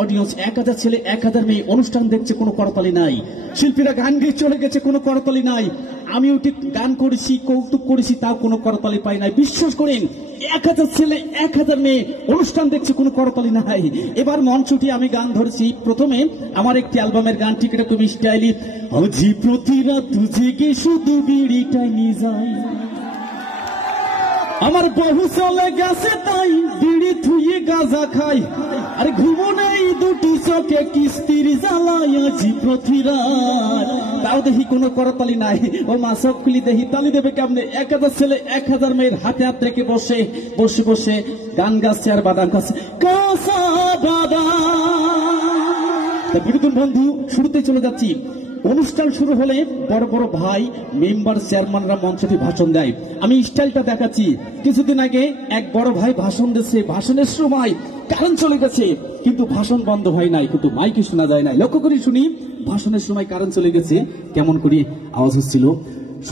Audience, 1000 ছেলে 1000 মেয়ে, অনুষ্ঠান দেখছে, কোনো করতালি নাই। শিল্পীরা গান গেয়ে চলে গেছে, কোনো করতালি নাই। আমি ওটি গান করেছি, কৌতুক করেছি, তাও কোনো করতালি পাই নাই। বিশ্বাস করেন, 1000 ছেলে 1000 মেয়ে অনুষ্ঠান দেখছে, কোনো করতালি নাই। এবার মঞ্চটি আমি গান ধরেছি। প্রথমে আমার একটি অ্যালবামের গান, ঠিক এরকম স্টাইলি। আজি প্রতি রাত জেগে শুধু বিড়িটাই নিয়ে যাই, আমার বহু চলে গেছে তাই বিড়ি থুয়ে গাঁজা খাই, আরে ঘুমো নেই দুটি চোখে কিস্তির জ্বালাই, আজি প্রতি রাত। তাও দেখি কোনো করতালি নাই। ও মা চোখ খুলি দেখি তালি দেবে কেমনে? 1000 ছেলে 1000 মেয়ের হাতে হাত রেখে বসে বসে বসে গান গাচ্ছে আর বাদাম খাচ্ছে, কাঁচা বাদাম। বিনোদন বন্ধু, শুরুতে চলে যাচ্ছি। অনুষ্ঠান শুরু হলে বড় বড় ভাই, মেম্বার, চেয়ারম্যানরা মঞ্চে ভাষণ দেয়। আমি স্টাইলটা দেখাচ্ছি। কিছুদিন আগে এক বড় ভাই ভাষণ দিচ্ছে, ভাষণের সময় কারেন্ট চলে গেছে, কিন্তু ভাষণ বন্ধ হয় নাই, কিন্তু মাইকে শোনা যায় নাই। লক্ষ্য করে শুনি, ভাষণের সময় কারেন্ট চলে গেছে, কেমন করে আওয়াজ হচ্ছিল।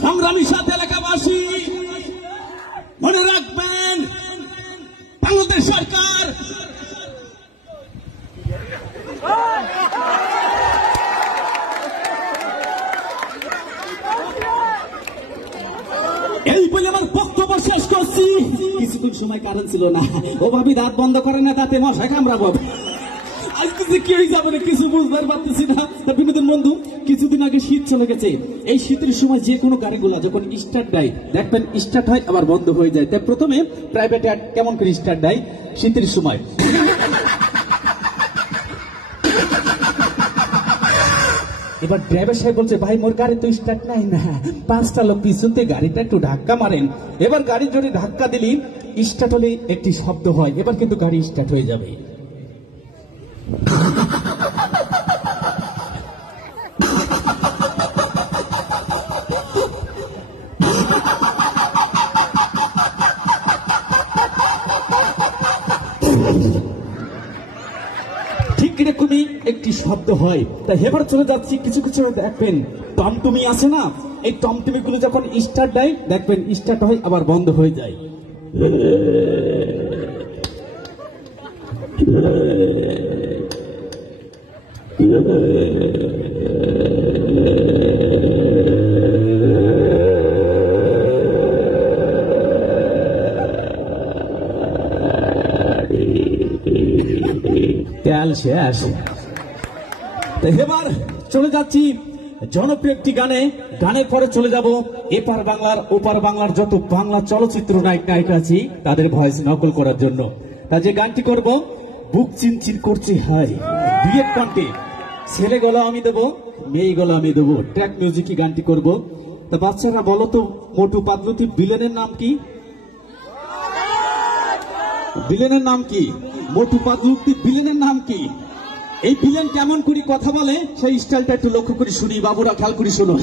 সংগ্রামী সাথে এলাকাবাসী, মনে রাখবেন, বাংলাদেশ সরকার এই বলে আমার বক্তব্য শেষ করছি। কিছুদিন সময় কারেন্ট ছিল না, ও ভাবি দাঁত বন্ধ করে না, তাতে মশাই কামড়াবো। আজকে যে কি হয়ে যাবে না কিছু বুঝতে পারতেছি না। বিনোদন বন্ধু, কিছুদিন আগে শীত চলে গেছে। এই শীতের সময় যে কোনো গাড়িগুলা যখন স্টার্ট দেয়, দেখবেন স্টার্ট হয় আবার বন্ধ হয়ে যায়। তাই প্রথমে প্রাইভেট কেমন করে স্টার্ট দেয় শীতের সময়, এবার ড্রাইভার সাহেব বলছে, ভাই মোর গাড়ি তো স্টার্ট নাই না, 5টা লোক পিছনতে গাড়িটা একটু ধাক্কা মারেন। এবার গাড়ি যদি ধাক্কা দিলি স্টার্ট হলে একটি শব্দ হয়, এবার কিন্তু গাড়ি স্টার্ট হয়ে যাবে। ঠিক এরকমই একটি শব্দ হয়। তাই এবার চলে যাচ্ছি, কিছু কিছু দেখবেন টমটমি আছে না, এই টমটমি গুলো যখন স্টার্ট দেয়, দেখবেন স্টার্ট হয় আবার বন্ধ হয়ে যায়। তেল শেষ। এবার চলে যাচ্ছি জনপ্রিয় একটি গানে। গানের পরে চলে যাব এপার বাংলার ওপার বাংলার যত বাংলা চলচ্চিত্র নায়ক নায়িকা আছে তাদের ভয়েস নকল করার জন্য। তা যে গানটি করব, বুক চিনচিন করছে হাই, ডুয়েট কণ্ঠে। ছেলে গলা আমি দেবো, মেয়ে গলা আমি দেবো, ট্র্যাক মিউজিকই গানটি করব। তা বাচ্চারা বলো তো, মোটু পাতলুতি ভিলেনের নাম কি? ভিলেনের নাম কি? মোটু পাতলুতি ভিলেনের নাম কি? এই ভিলেন কেমন করে কথা বলে সেই স্টাইলটা একটু লক্ষ্য করে শুনি। বাবুরা খেয়াল করে শুনো।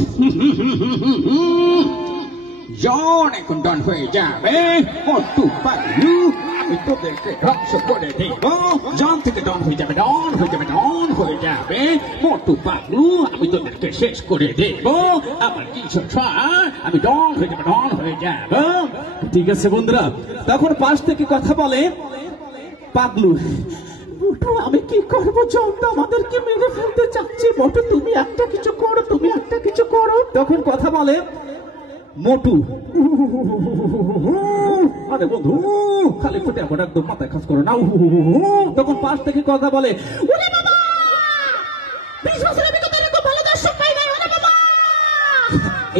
জন এখন ডন হয়ে যাবে, মোটু পাতলু আমি তোদেরকে ধ্বংস করে দেব। জন থেকে ডন হয়ে যাবে, ডন হয়ে যাবে, ডন হয়ে যাবে, মোটু পাতলু আমি তোদেরকে শেষ করে দেব। আমার কি আমি ডন হয়ে যাবে, ডন হয়ে যাব। ঠিক আছে বন্ধুরা, তখন পাশ থেকে কথা বলে পাতলু, আমি কি করবো, জন তো আমাদেরকে মেরে ফেলতে চাচ্ছি, মোটু তুমি একটা কিছু করো, তুমি একটা কিছু করো। তখন কথা বলে মোটু, আরে বন্ধু খালি ফুটে আমার একদম মাথায় কাজ করো না। তখন পাশ থেকে কথা বলে,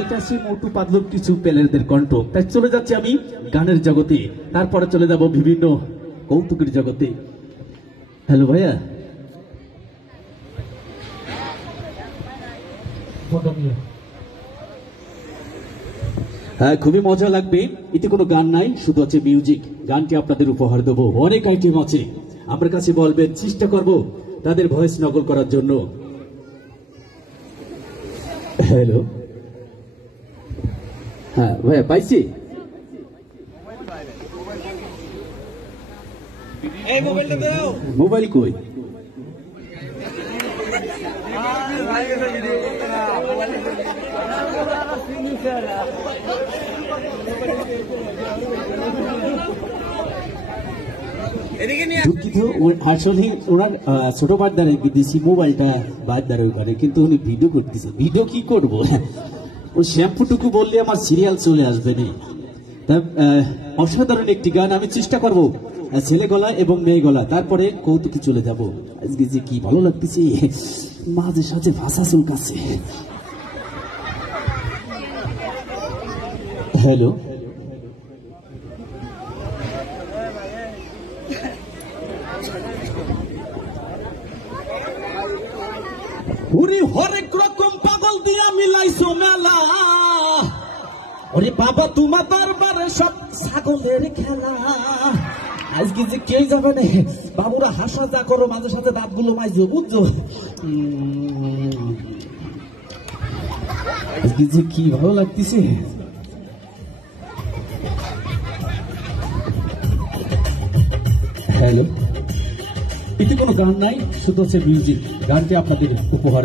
এটা সে মোটু পাতলুর কিছু পেলেদের কণ্ঠ। তাই চলে যাচ্ছি আমি গানের জগতে, তারপরে চলে যাব বিভিন্ন কৌতুকের জগতে। হ্যালো ভাইয়া, হ্যাঁ খুবই মজা লাগবে। এতে কোনো গান নাই, শুধু আছে মিউজিক। গানটি আপনাদের উপহার দেবো, অনেক আইটেম আছে। আমার কাছে বলবেন, চেষ্টা করব তাদের ভয়েস নকল করার জন্য। হ্যালো, হ্যাঁ ভাইয়া পাইছি। মোবাইল কই? দুঃখিত আসলে ওনার ছোট বাচ্চারে বিদেশি মোবাইলটা বাচ্চারে ওখানে, কিন্তু উনি ভিডিও করতেছে। ভিডিও কি করব, ওই শ্যাম্পুটুকু বললে আমার সিরিয়াল চলে আসবে না। অসাধারণ একটি গান আমি চেষ্টা করব, ছেলে গলা এবং মেয়ে গলা, তারপরে কৌতুকে চলে যাব। আজকে যে কি ভালো লাগতেছে, মাঝে সাঝে ভাষা চুলকাছে। হ্যালো, ওরে হরেক রকম পাগল দিয়া মিলাইছো মেলা, ওরে বাবা তোমার দরবারে সব ছাগলের খেলা। আজকে যে কে যাবে না, বাবুরা হাসা যা করো, মাঝে সাথে দাঁতগুলো মাইজো, বুঝছো? আজকে যে কি ভালো লাগতেছে। হ্যালো, এতে কোনো গান নাই, শুধু হচ্ছে মিউজিক। গানটি আপনাদের উপহার